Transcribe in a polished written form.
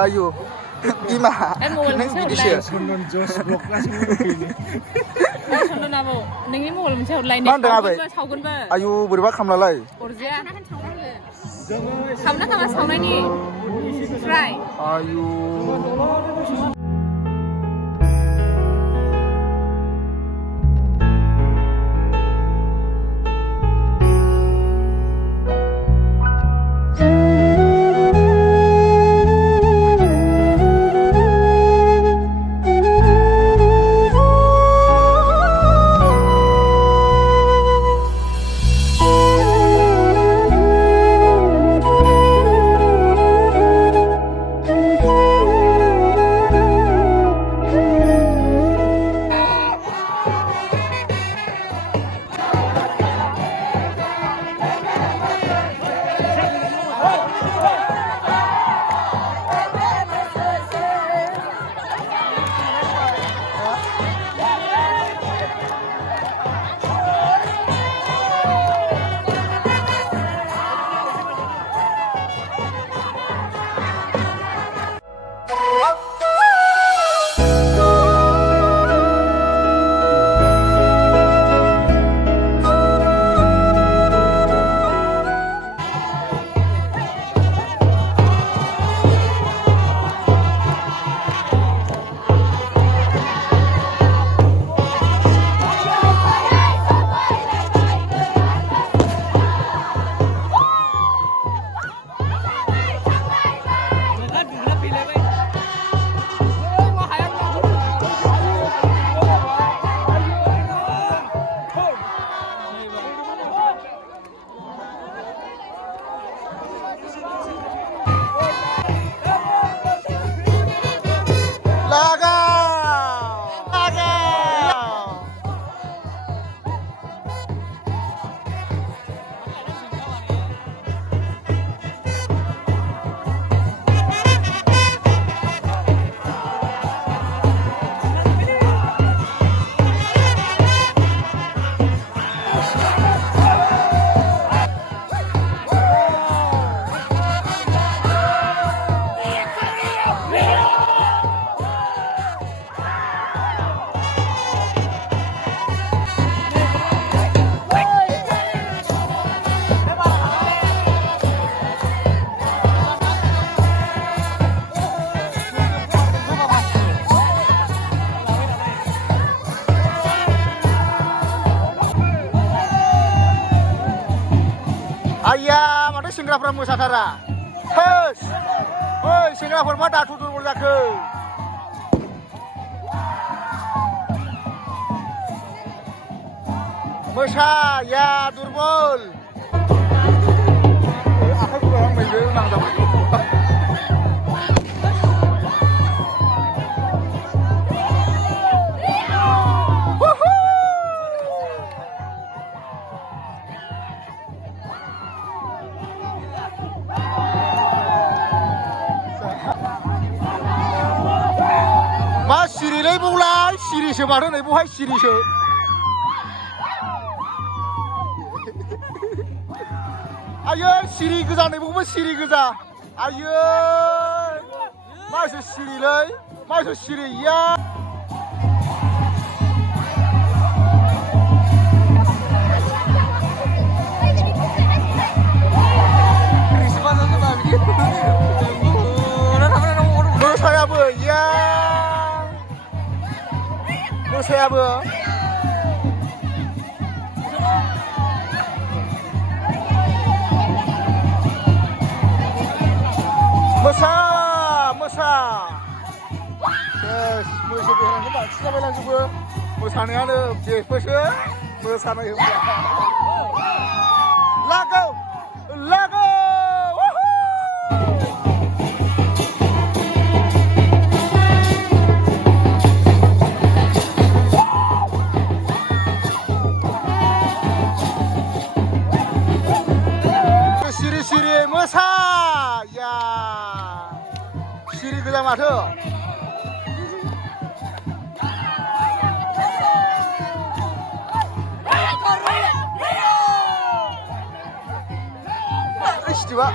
Ayo. Ima. Neng video sih. Nonton Josh Block lah semua ini. Nonton apa? Neng ini mau mencari lain. Ayo berubah kamlalai. Orja. Kamu nak sama ini. Fry. Ayo. Ayam, ada singgah pramu sadara. Hus, oi singgah bermata tutur berjaga. Mesha, ya durbol. Aku kurang main nang dapat. Mas sirilai mulai, siri semarin ibu hai siri se. Ayo siri geza ibu pun siri geza. Ayo, masuk sirilai, masuk siri ya. Saya apa ya? Saya apa? Mesa. Yes, बैसोबो होनांगौ बांसिन जाबायलांजोबो मोसानायानो बेफोरसो मोसानाय होनब्ला लागौ लागौ सिरि सिरि मोसा या सिरि गोजा माथो Istiwa